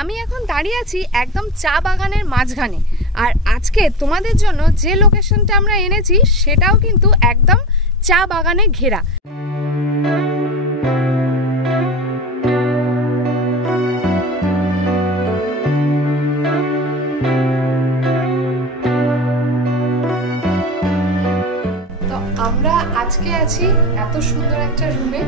আমি এখন দাঁড়িয়ে আছি একদম চা বাগানের মাঝখানে। আর আজকে তোমাদের জন্য যে লোকেশনটা আমরা এনেছি সেটাও কিন্তু একদম চা বাগানে ঘেরা। তো আমরা আজকে আছি এত সুন্দর একটা রুমে।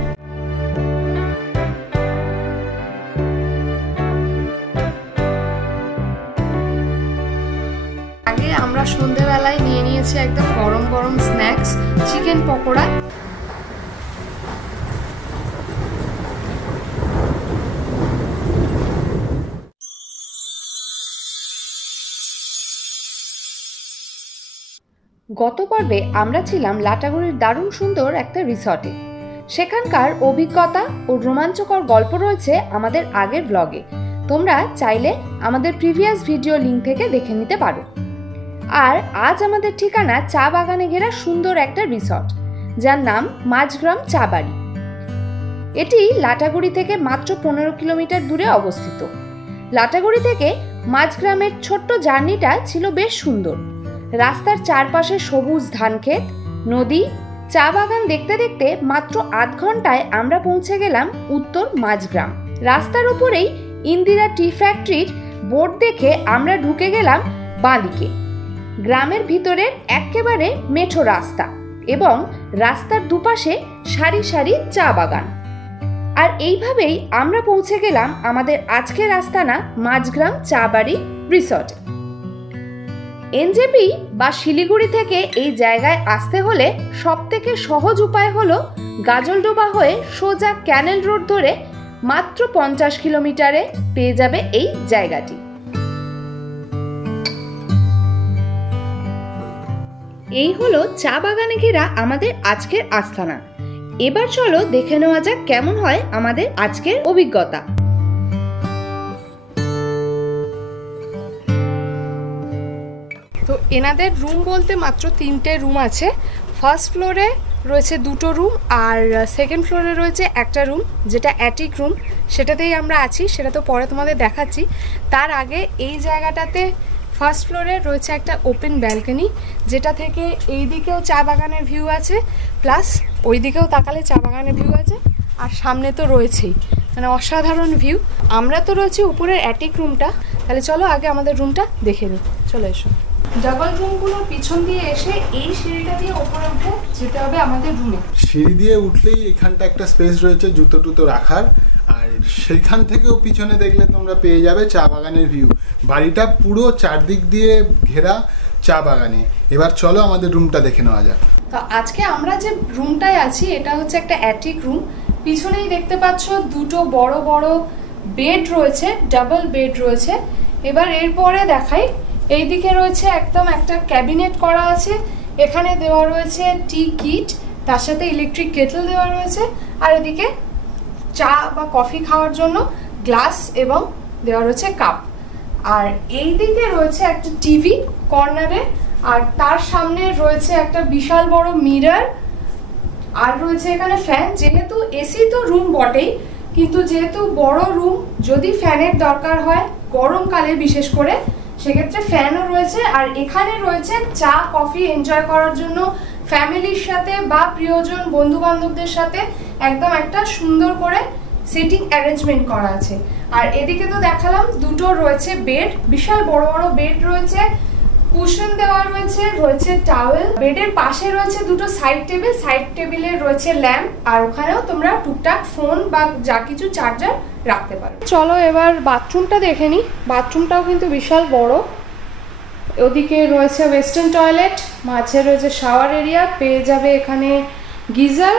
আমরা সন্ধ্যাবেলায় নিয়ে নিয়েছি একদম গরম গরম স্ন্যাক্স, চিকেন পকোড়া। গত পর্বে আমরা ছিলাম লাটাগুড়ির দারুণ সুন্দর একটা রিসর্টে। সেখানকার অভিজ্ঞতা ও রোমাঞ্চকর গল্প রয়েছে আমাদের আগের ব্লগে। তোমরা চাইলে আমাদের প্রিভিয়াস ভিডিও লিঙ্ক থেকে দেখে নিতে পারো। আর আজ আমাদের ঠিকানা চা বাগানে ঘেরা সুন্দর একটা রিসর্ট, যার নাম মাঝগ্রাম চা বাড়ি। এটি লাটাগুড়ি থেকে মাত্র 15 কিলোমিটার দূরে অবস্থিত। লাটাগুড়ি থেকে মাঝগ্রামের ছোট্ট জার্নিটা ছিল বেশ সুন্দর। রাস্তার চারপাশে সবুজ ধানক্ষেত, নদী, চা বাগান দেখতে দেখতে মাত্র আধ ঘন্টায় আমরা পৌঁছে গেলাম উত্তর মাঝগ্রাম। রাস্তার উপরেই ইন্দিরা টি ফ্যাক্টরির বোর্ড দেখে আমরা ঢুকে গেলাম বাঁদিকে। গ্রামের ভিতরের একেবারে মেঠো রাস্তা এবং রাস্তার দুপাশে সারি সারি চা বাগান। আর এইভাবেই আমরা পৌঁছে গেলাম আমাদের আজকের আস্তানা মাঝগ্রাম চা বাড়ি রিসর্টে। এনজেপি বা শিলিগুড়ি থেকে এই জায়গায় আসতে হলে সবথেকে সহজ উপায় হলো গাজলডোবা হয়ে সোজা ক্যানেল রোড ধরে মাত্র 50 কিলোমিটারে পেয়ে যাবে এই জায়গাটি। এই হলো চা বাগানে ঘেরা আমাদের আজকের আস্তানা। এবার চলো দেখে নেওয়া যাক কেমন হয় আমাদের আজকের অভিজ্ঞতা। তো এনাদের রুম বলতে মাত্র 3টে রুম আছে। ফার্স্ট ফ্লোরে রয়েছে 2টো রুম আর সেকেন্ড ফ্লোরে রয়েছে একটা রুম, যেটা অ্যাটিক রুম। সেটাতেই আমরা আছি, সেটা তো পরে তোমাদের দেখাচ্ছি। তার আগে এই জায়গাটাতে ফার্স্ট ফ্লোরে রয়েছে একটা ওপেন ব্যালকনি, যেটা থেকে এই দিকেও চা বাগানের ভিউ আছে, প্লাস ওই দিকেও তাকালে চা বাগানের ভিউ আছে, আর সামনে তো রয়েছেই, মানে অসাধারণ ভিউ। আমরা তো রয়েছি উপরের অ্যাটিক রুমটা। তাহলে চলো আগে আমাদের রুমটা দেখে নিই, চলে এসো। ডাবল রুমগুলোর পিছন দিয়ে এসে এই সিঁড়িটা দিয়ে উপরে উঠে যেতে হবে আমাদের রুমে। সিঁড়ি দিয়ে উঠলেই এখানটা একটা স্পেস রয়েছে জুতো টুতো রাখার, আর সেখান থেকেও পিছনে দেখলে তোমরা পেয়ে যাবে চা বাগানের ভিউ। বাড়িটা পুরো চারদিক দিয়ে ঘেরা চা বাগানে। এবার চলো আমাদের রুমটা দেখে নেওয়া যাক। তো আজকে আমরা যে রুমটায় আছি এটা হচ্ছে একটা অ্যাটিক রুম। পিছনেই দেখতে পাচ্ছ 2টো বড় বড় বেড রয়েছে, ডাবল বেড রয়েছে। এবার এরপরে দেখাই, এইদিকে রয়েছে একদম একটা ক্যাবিনেট করা আছে। এখানে দেওয়া রয়েছে টি কিট, তার সাথে ইলেকট্রিক কেটল দেওয়া রয়েছে। আর এদিকে চা বা কফি খাওয়ার জন্য গ্লাস এবং দেওয়া রয়েছে কাপ। আর এই দিকে রয়েছে একটা টিভি কর্নারে, আর তার সামনে রয়েছে একটা বিশাল বড় মিরর, আর রয়েছে এখানে ফ্যান। যেহেতু এসি তো রুম বটেই, কিন্তু যেহেতু বড় রুম, যদি ফ্যানের দরকার হয় গরমকালে বিশেষ করে, সেক্ষেত্রে ফ্যানও রয়েছে। আর এখানে রয়েছে চা কফি এনজয় করার জন্য ফ্যামিলির সাথে বা প্রিয়জন বন্ধু বান্ধবদের সাথে একদম একটা সুন্দর করে সিটিং অ্যারেঞ্জমেন্ট করা আছে। আর এদিকে তো দেখালাম 2টো রয়েছে বেড, বিশাল বড় বড় বেড রয়েছে, কুশন দেওয়া রয়েছে, রয়েছে টাওয়েল। বেডের পাশে রয়েছে 2টো সাইড টেবিল, সাইড টেবিলে রয়েছে ল্যাম্প, আর ওখানেও তোমরা টুকটাক ফোন বা যা কিছু চার্জার রাখতে পারো। চলো এবার বাথরুমটা দেখে নিই। বাথরুমটাও কিন্তু বিশাল বড়। ওদিকে রয়েছে ওয়েস্টার্ন টয়লেট, মাঝে রয়েছে শাওয়ার এরিয়া, পেয়ে যাবে এখানে গিজার,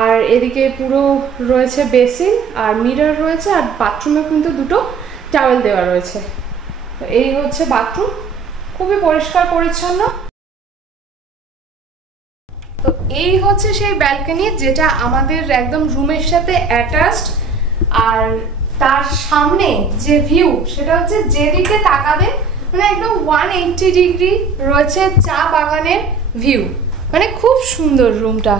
আর এদিকে পুরো রয়েছে বেসিন আর মিরর রয়েছে। আর বাথরুমে কিন্তু 2টো টাওয়েল দেওয়া রয়েছে। এই হচ্ছে বাথরুম, খুবই পরিষ্কার পরিচ্ছন্ন। তো এই হচ্ছে সেই ব্যালকনি যেটা আমাদের একদম রুমের সাথে অ্যাটাচড। আর তার সামনে যে ভিউ সেটা হচ্ছে যেদিকে তাকাবে মানে একদম 180 ডিগ্রি রয়েছে চা বাগানের ভিউ। মানে খুব সুন্দর রুমটা,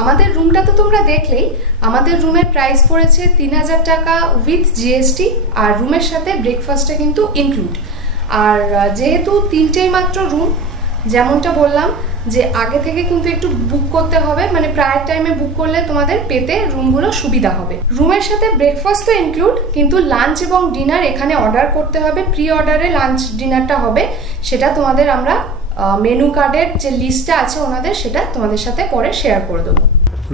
আমাদের রুমটা তো তোমরা দেখলেই, আমাদের রুমের প্রাইস পড়েছে 3000 টাকা উইথ জিএসটি, আর রুমের সাথে ব্রেকফাস্টটা কিন্তু ইনক্লুড। আর যেহেতু 3টেই মাত্র রুম, যেমনটা বললাম যে আগে থেকে কিন্তু একটু বুক করতে হবে, মানে প্রায় টাইমে বুক করলে তোমাদের পেতে রুমগুলো সুবিধা হবে। রুমের সাথে ব্রেকফাস্ট তো ইনক্লুড, কিন্তু লাঞ্চ এবং ডিনার এখানে অর্ডার করতে হবে। প্রি অর্ডারে লাঞ্চ ডিনারটা হবে, সেটা তোমাদের আমরা মেনু কার্ডের যে লিস্টটা আছে ওনাদের, সেটা তোমাদের সাথে পরে শেয়ার করে দেবো।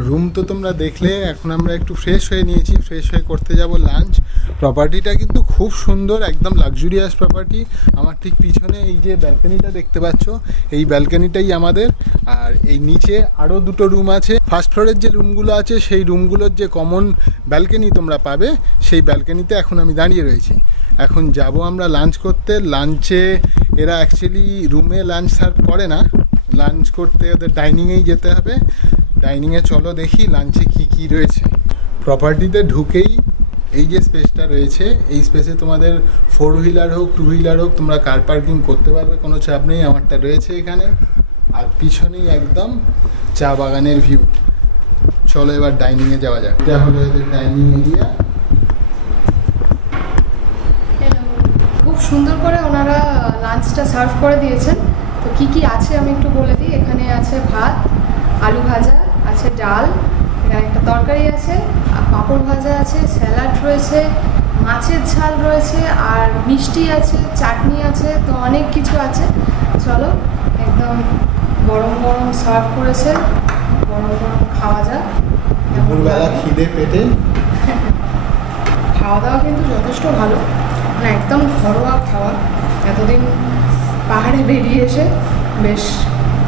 রুম তো তোমরা দেখলে, এখন আমরা একটু ফ্রেশ হয়ে নিয়েছি, ফ্রেশ হয়ে করতে যাব লাঞ্চ। প্রপার্টিটা কিন্তু খুব সুন্দর, একদম লাক্সুরিয়াস প্রপার্টি। আমার ঠিক পিছনে এই যে ব্যালকনিটা দেখতে পাচ্ছ, এই ব্যালকনিটাই আমাদের। আর এই নিচে আরও 2টো রুম আছে। ফার্স্ট ফ্লোরের যে রুমগুলো আছে সেই রুমগুলোর যে কমন ব্যালকনি তোমরা পাবে, সেই ব্যালকনিতে এখন আমি দাঁড়িয়ে রয়েছি। এখন যাব আমরা লাঞ্চ করতে। লাঞ্চে এরা অ্যাকচুয়ালি রুমে লাঞ্চ সার্ভ করে না, লাঞ্চ করতে ওদের ডাইনিংয়েই যেতে হবে। ডাইনিংয়ে চলো দেখি লাঞ্চে কি কি রয়েছে। প্রপার্টিতে ঢুকেই এই যে স্পেসটা রয়েছে, এই স্পেসে তোমাদের 4 হুইলার হোক 2 হুইলার হোক তোমরা কার পার্কিং করতে পারবে, কোনো চাপ নেই। আমারটা রয়েছে এখানে, আর পিছনেই একদম চা বাগানের ভিউ। চলো এবার ডাইনিংয়ে যাওয়া যাক। এটা হলো এদের ডাইনিং এরিয়া। খুব সুন্দর করে ওনারা লাঞ্চটা সার্ভ করে দিয়েছেন। তো কি কি আছে আমি একটু বলে দিই। এখানে আছে ভাত, আলু ভাজা আছে, ডাল, এখানে একটা তরকারি আছে, আর পাঁপড় ভাজা আছে, স্যালাড রয়েছে, মাছের ঝাল রয়েছে, আর মিষ্টি আছে, চাটনি আছে, তো অনেক কিছু আছে। চলো একদম গরম গরম সার্ভ করেছে, গরম গরম খাওয়া যাক। দুপুরবেলা খিদে পেটে খাওয়া দাওয়া কিন্তু যথেষ্ট ভালো, মানে একদম ঘরোয়া খাওয়া। এতদিন পাহাড়ে বেরিয়ে এসে বেশ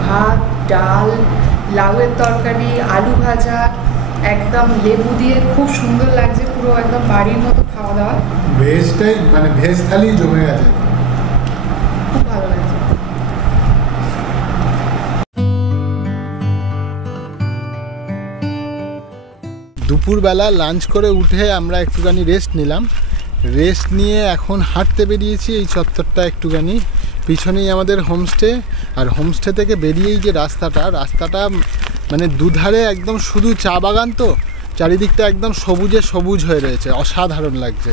ভাত, ডাল, লাউয়ের তরকারি, আলু ভাজা, একদম লেবু দিয়ে খুব সুন্দর লাগছে, পুরো একদম বাড়ির মতো খাওয়া দাওয়া। ভেজটাই মানে ভেজ থালি জমে গেছে, খুব ভালো লাগছে। দুপুরবেলা লাঞ্চ করে উঠে আমরা একটুখানি রেস্ট নিলাম। রেস্ট নিয়ে এখন হাঁটতে বেরিয়েছি এই চত্বরটা একটুখানি। পিছনেই আমাদের হোমস্টে, আর হোমস্টে থেকে বেরিয়েই যে রাস্তাটা মানে দুধারে একদম শুধু চা বাগান, তো চারিদিকটা একদম সবুজে সবুজ হয়ে রয়েছে, অসাধারণ লাগছে।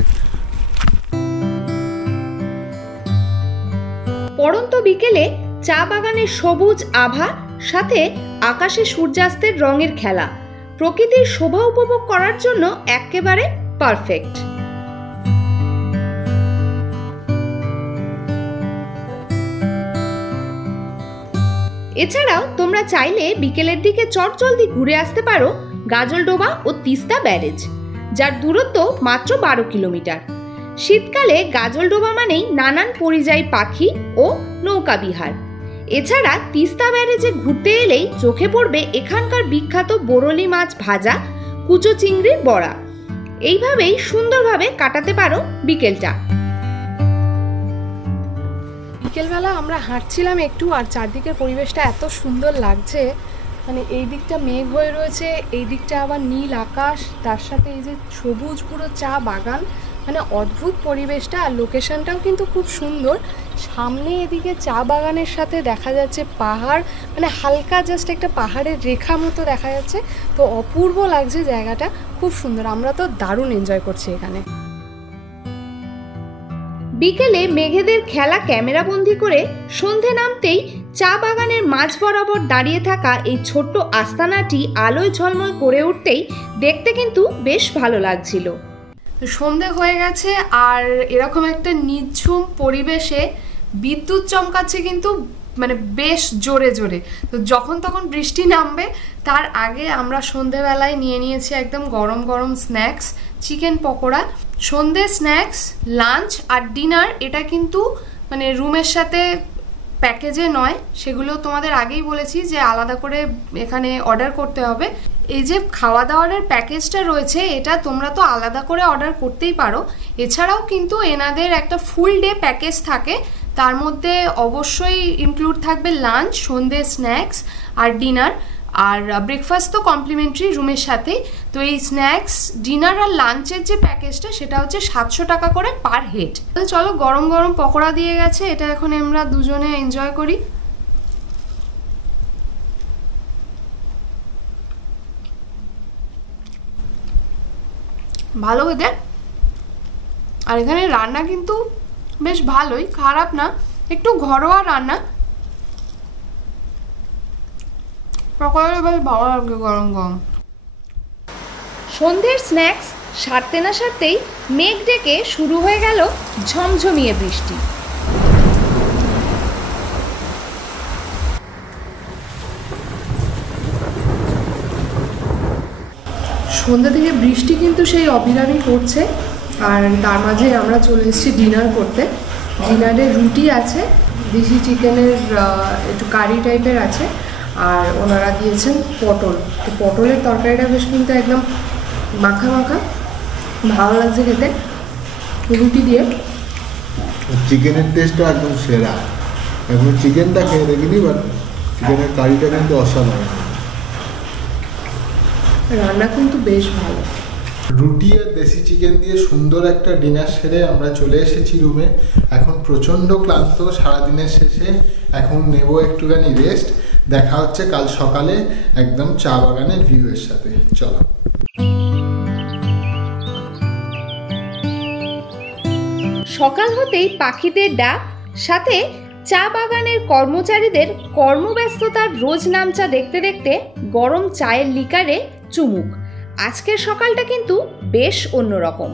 পড়ন্ত বিকেলে চা বাগানের সবুজ আভা, সাথে আকাশে সূর্যাস্তের রঙের খেলা, প্রকৃতির শোভা উপভোগ করার জন্য একেবারে পারফেক্ট। এছাড়াও তোমরা চাইলে বিকেলের দিকে চটজলদি ঘুরে আসতে পারো গাজলডোবা ও তিস্তা ব্যারেজ, যার দূরত্ব মাত্র 12 কিলোমিটার। শীতকালে গাজলডোবা মানেই নানান পরিযায়ী পাখি ও নৌকা বিহার। এছাড়া তিস্তা ব্যারেজে ঘুরতে এলেই চোখে পড়বে এখানকার বিখ্যাত বোরলি মাছ ভাজা, কুচো চিংড়ির বড়া। এইভাবেই সুন্দরভাবে কাটাতে পারো বিকেলটা। বিকেলবেলা আমরা হাঁটছিলাম একটু, আর চারদিকের পরিবেশটা এত সুন্দর লাগছে, মানে এই দিকটা মেঘ হয়ে রয়েছে, এই দিকটা আবার নীল আকাশ, তার সাথে এই যে সবুজ পুরো চা বাগান, মানে অদ্ভুত পরিবেশটা। আর লোকেশনটাও কিন্তু খুব সুন্দর। সামনে এদিকে চা বাগানের সাথে দেখা যাচ্ছে পাহাড়, মানে হালকা জাস্ট একটা পাহাড়ের রেখা মতো দেখা যাচ্ছে। তো অপূর্ব লাগছে জায়গাটা, খুব সুন্দর। আমরা তো দারুণ এনজয় করছি এখানে। বিকেলে মেঘেদের খেলা ক্যামেরাবন্দি করে সন্ধে নামতেই চা বাগানের মাঝ বরাবর দাঁড়িয়ে থাকা এই ছোট্ট আস্তানাটি আলোয় ঝলমল করে উঠতেই দেখতে কিন্তু বেশ ভালো লাগছিল। সন্ধে হয়ে গেছে, আর এরকম একটা নিঝুম পরিবেশে বিদ্যুৎ চমকাচ্ছে কিন্তু মানে বেশ জোরে জোরে। তো যখন তখন বৃষ্টি নামবে, তার আগে আমরা সন্ধেবেলায় নিয়ে নিয়েছি একদম গরম গরম স্ন্যাক্স, চিকেন পকোড়া। সন্ধে স্ন্যাক্স, লাঞ্চ আর ডিনার এটা কিন্তু মানে রুমের সাথে প্যাকেজে নয়, সেগুলো তোমাদের আগেই বলেছি যে আলাদা করে এখানে অর্ডার করতে হবে। এই যে খাওয়া দাওয়ার প্যাকেজটা রয়েছে, এটা তোমরা তো আলাদা করে অর্ডার করতেই পারো। এছাড়াও কিন্তু এনাদের একটা ফুল ডে প্যাকেজ থাকে, তার মধ্যে অবশ্যই ইনক্লুড থাকবে লাঞ্চ, সন্ধে স্ন্যাক্স আর ডিনার, আর ব্রেকফাস্ট তো কমপ্লিমেন্টারি রুমের সাথেই। তো এই স্ন্যাক্স, ডিনার আর লাঞ্চের যে প্যাকেজটা সেটা হচ্ছে 700 টাকা করে পার হেড। চলো, গরম গরম পকোড়া দিয়ে গেছে, এটা এখন আমরা দুজনে এনজয় করি। ভালো খেতে। আর এখানে রান্না কিন্তু বেশ ভালোই, খারাপ না, একটু ঘরোয়া রান্না। পকোড়া বেশ ভালো লাগবে গরম গরম। সন্ধ্যের স্ন্যাক্স সারতে না সারতেই মেঘ ডেকে শুরু হয়ে গেল ঝমঝমিয়ে বৃষ্টি। সন্ধ্যা থেকে বৃষ্টি কিন্তু সেই অবিরামই পড়ছে। আর তার মাঝে আমরা চলে এসেছি ডিনার করতে। ডিনারে রুটি আছে, দেশি চিকেনের একটু কারি টাইপের আছে, আর ওনারা দিয়েছেন পটল। তো পটলের তরকারিটা বেশ কিন্তু একদম মাখা মাখা, ভালো লাগছে খেতে রুটি দিয়ে। চিকেনের টেস্টটা একদম সেরা। এখন চিকেনটা খেয়ে দেখিনি, বাট চিকেনের কারিটা কিন্তু অসাধারণ। রান্না কিন্তু বেশ ভালো। রুটি আর দেশি চিকেন দিয়ে সুন্দর একটা ডিনার সেরে আমরা চলে এসেছি রুমে। এখন প্রচণ্ড ক্লান্ত সারাদিনের শেষে, এখন নেব একটুখানি রেস্ট। দেখা হচ্ছে কাল সকালে একদম চা বাগানের ভিউ এর সাথে। চলো। সকাল হতেই পাখিদের ডাক, সাথে চা বাগানের কর্মচারীদের কর্মব্যস্ততার রোজ নামচা দেখতে দেখতে গরম চায়ের লিকারে চুমুক। আজকের সকালটা কিন্তু বেশ অন্যরকম।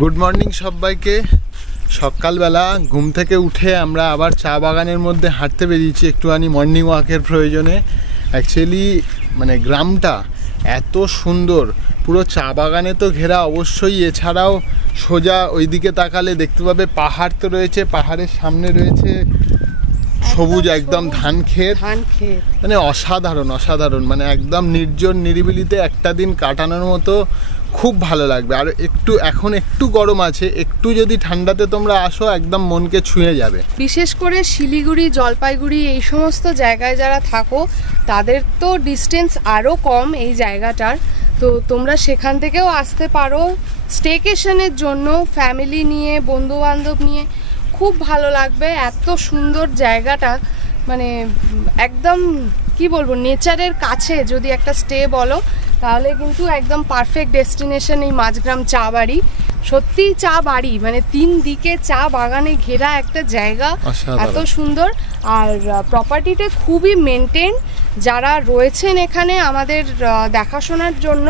গুড মর্নিং সবাইকে। সকালবেলা ঘুম থেকে উঠে আমরা আবার চা বাগানের মধ্যে হাঁটতে বেরিয়েছি একটুখানি মর্নিং ওয়াকের প্রয়োজনে। অ্যাকচুয়ালি মানে গ্রামটা এত সুন্দর, পুরো চা বাগানে তো ঘেরা অবশ্যই, এছাড়াও সোজা ওইদিকে তাকালে দেখতে পাবে পাহাড় তো রয়েছে, পাহাড়ের সামনে রয়েছে সবুজ একদম ধান ক্ষেত। মানে অসাধারণ অসাধারণ, মানে একদম নির্জন নিরিবিলিতে একটা দিন কাটানোর মতো, খুব ভালো লাগবে। আর এখন একটু গরম আছে, একটু যদি ঠান্ডাতে তোমরা আসো একদম মনকে ছুঁয়ে যাবে। বিশেষ করে শিলিগুড়ি, জলপাইগুড়ি এই সমস্ত জায়গায় যারা থাকো তাদের তো ডিস্টেন্স আরও কম এই জায়গাটার। তো তোমরা সেখান থেকেও আসতে পারো স্টেকেশনের জন্য, ফ্যামিলি নিয়ে, বন্ধু বান্ধব নিয়ে, খুব ভালো লাগবে। এত সুন্দর জায়গাটা, মানে একদম কি বলবো, নেচারের কাছে যদি একটা স্টে বলো তাহলে কিন্তু একদম পারফেক্ট ডেস্টিনেশন এই মাঝগ্রাম চা বাড়ি। সত্যিই চা বাড়ি, মানে 3 দিকে চা বাগানে ঘেরা একটা জায়গা, এত সুন্দর। আর প্রপার্টিটা খুবই মেনটেন। যারা রয়েছেন এখানে আমাদের দেখাশোনার জন্য,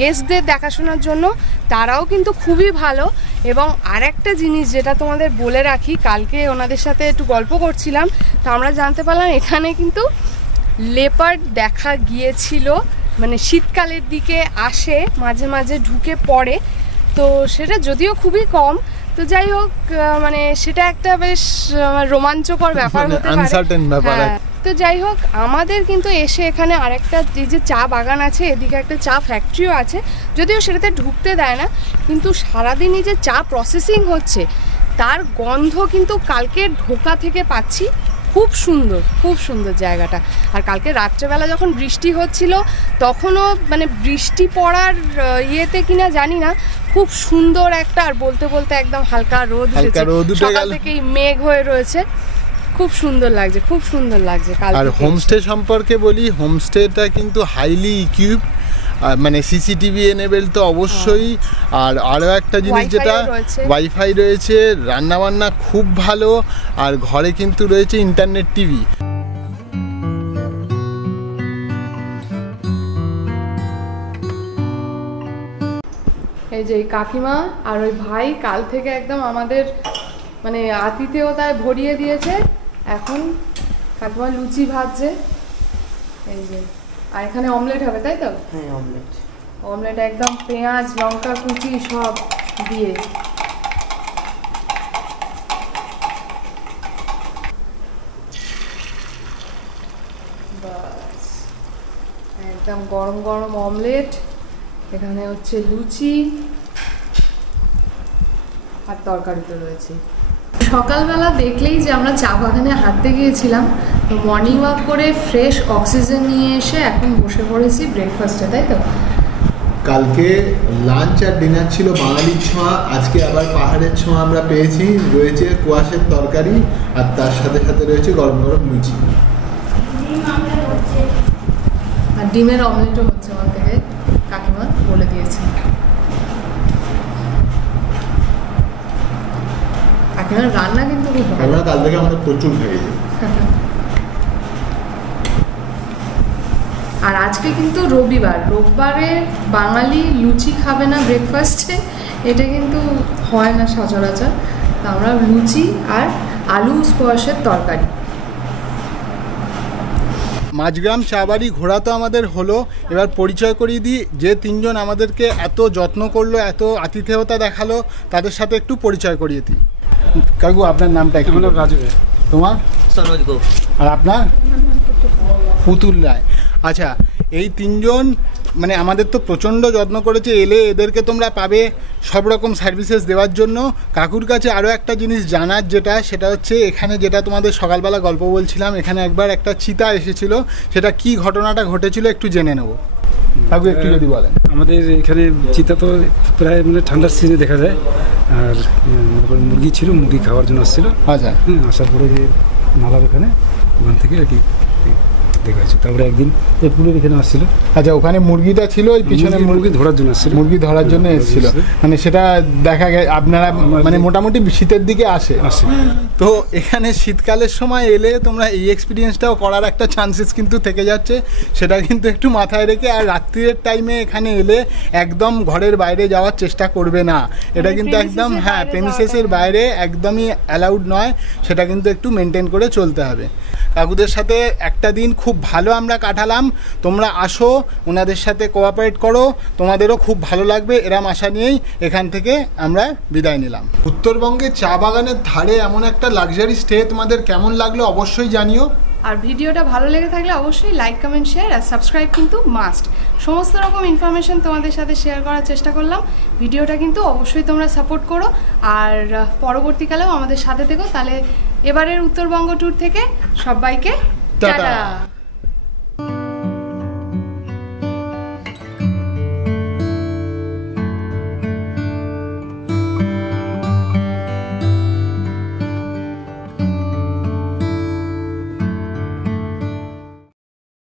গেস্টদের দেখাশোনার জন্য, তারাও কিন্তু খুবই ভালো। এবং আরেকটা জিনিস যেটা তোমাদের বলে রাখি, কালকে ওনাদের সাথে একটু গল্প করছিলাম, তো আমরা জানতে পারলাম এখানে কিন্তু লেপার্ড দেখা গিয়েছিল। মানে শীতকালের দিকে আসে, মাঝে মাঝে ঢুকে পড়ে, তো সেটা যদিও খুবই কম। তো যাই হোক, মানে সেটা একটা বেশ রোমাঞ্চকর ব্যাপার হতে পারে। তো যাই হোক, আমাদের কিন্তু এসে এখানে আরেকটা যে চা বাগান আছে, এদিকে একটা চা ফ্যাক্টরিও আছে, যদিও সেটাতে ঢুকতে দেয় না, কিন্তু সারাদিনই যে চা প্রসেসিং হচ্ছে তার গন্ধ কিন্তু কালকে ঢোকা থেকে পাচ্ছি। খুব সুন্দর, খুব সুন্দর জায়গাটা। আর কালকে রাত্রেবেলা যখন বৃষ্টি হচ্ছিল তখনও, মানে বৃষ্টি পড়ার ইয়েতে কিনা জানি না, খুব সুন্দর একটা, আর বলতে বলতে একদম হালকা রোদ উঠেছে, সকাল থেকেই মেঘ হয়ে রয়েছে, খুব সুন্দর লাগছে, খুব সুন্দর লাগছে। আর হোমস্টে সম্পর্কে বলি, হোমস্টেটা কিন্তু হাইলি ইকুইপ, মানে সিসিটিভি এনেবেল তো অবশ্যই। আর আরও একটা জিনিস যেটা, ওয়াইফাই রয়েছে, রান্নাবান্না খুব ভালো, আর ঘরে কিন্তু রয়েছে ইন্টারনেট টিভি। এই যে কাকিমা আর ওই ভাই কাল থেকে একদম আমাদের মানে আতিথেয়তায় ভরিয়ে দিয়েছে। এখন কাকিমা লুচি ভাজছে, এই যে, আর এখানে অমলেট হবে, তাই তো? হ্যাঁ, অমলেট একদম পেঁয়াজ লঙ্কা কুচি সব দিয়ে। বাস, একদম গরম গরম অমলেট, এখানে হচ্ছে লুচি, আর তরকারি তো রয়েছে। সকালবেলা দেখলেই যে আমরা চা বাগানে হাঁটতে গিয়েছিলাম, তো মর্নিং ওয়াক করে ফ্রেশ অক্সিজেন নিয়ে এসে এখন বসে পড়েছি ব্রেকফাস্টে, তাই তো? কালকে লাঞ্চ আর ডিনার ছিল বাঙালির ছোঁয়া, আজকে আবার পাহাড়ের ছোঁয়া আমরা পেয়েছি। রয়েছে কুয়াশের তরকারি আর তার সাথে সাথে রয়েছে গরম গরম লুচি। আর ডিমের অমলেটও হচ্ছে আমার থেকে, কাকিমা বলে দিয়েছে। কাকিমার রান্না কিন্তু খুব ভালো। আমরা কাল থেকে আমাদের প্রচুর খাইয়েছি। আর আজকে কিন্তু রোববারে বাঙালি লুচি খাবে না ব্রেকফাস্টে, এটা কিন্তু হয় না সচরাচর। তো আমরা লুচি আর আলু স্কোয়াশের তরকারি। মাঝগ্রাম চা বাড়ি ঘোরা তো আমাদের হলো, এবার পরিচয় করিয়ে দিই যে তিনজন আমাদেরকে এত যত্ন করলো, এত আতিথেয়তা দেখালো, তাদের সাথে একটু পরিচয় করিয়ে দিই। কাকু আপনার নামটা একটু? রাজু। তোমার? সনোজ গো। আর আপনার? পুতুল রায়। আচ্ছা, এই তিনজন মানে আমাদের তো প্রচণ্ড যত্ন করেছে। এলে এদেরকে তোমরা পাবে সব রকম সার্ভিসেস দেওয়ার জন্য। কাকুর কাছে আরও একটা জিনিস জানার, সেটা হচ্ছে এখানে যেটা তোমাদের সকালবেলা গল্প বলছিলাম, এখানে একবার একটা চিতা এসেছিল, সেটা কি ঘটনাটা ঘটেছিল একটু জেনে নেব। কাকু একটু যদি বলেন। আমাদের এখানে চিতা তো প্রায় মানে ঠান্ডার সিজনে দেখা যায়, আর মুরগি ছিল, মুরগি খাওয়ার জন্য আসছিল। আচ্ছা, আসার পরে যে নালার ওখান থেকে আর কি দেখা হয়েছে। তারপরে একদিন পুলের এখানে আসছিল। আচ্ছা, ওখানে মুরগিটা ছিল, ওই পিছনে মুরগি ধরার জন্য আসছিল, মুরগি ধরার জন্য এসেছিল। মানে সেটা দেখা গেছে আপনারা মানে মোটামুটি শীতের দিকে আসে। তো এখানে শীতকালের সময় এলে তোমরা এই এক্সপিরিয়েন্সটাও করার একটা চান্সেস কিন্তু থেকে যাচ্ছে, সেটা কিন্তু একটু মাথায় রেখে। আর রাত্রির টাইমে এখানে এলে একদম ঘরের বাইরে যাওয়ার চেষ্টা করবে না, এটা কিন্তু একদম প্রেমিসেসের বাইরে একদমই অ্যালাউড নয়, সেটা কিন্তু একটু মেনটেন করে চলতে হবে। কাকুদের সাথে একটা দিন খুব ভালো আমরা কাটালাম, তোমরা আসো, ওনাদের সাথে কোঅপারেট করো, তোমাদেরও খুব ভালো লাগবে, এরম আশা নিয়েই এখান থেকে আমরা বিদায় নিলাম। উত্তরবঙ্গে চা বাগানের ধারে এমন একটা লাক্সারি স্টে তোমাদের কেমন লাগলো অবশ্যই জানিও। আর ভিডিওটা ভালো লেগে থাকলে অবশ্যই লাইক, কমেন্ট, শেয়ার আর সাবস্ক্রাইব কিন্তু মাস্ট। সমস্ত রকম ইনফরমেশন তোমাদের সাথে শেয়ার করার চেষ্টা করলাম। ভিডিওটা কিন্তু অবশ্যই তোমরা সাপোর্ট করো, আর পরবর্তীকালেও আমাদের সাথে থেকো। তাহলে এবারের উত্তরবঙ্গ ট্যুর থেকে সবাইকে টাটা।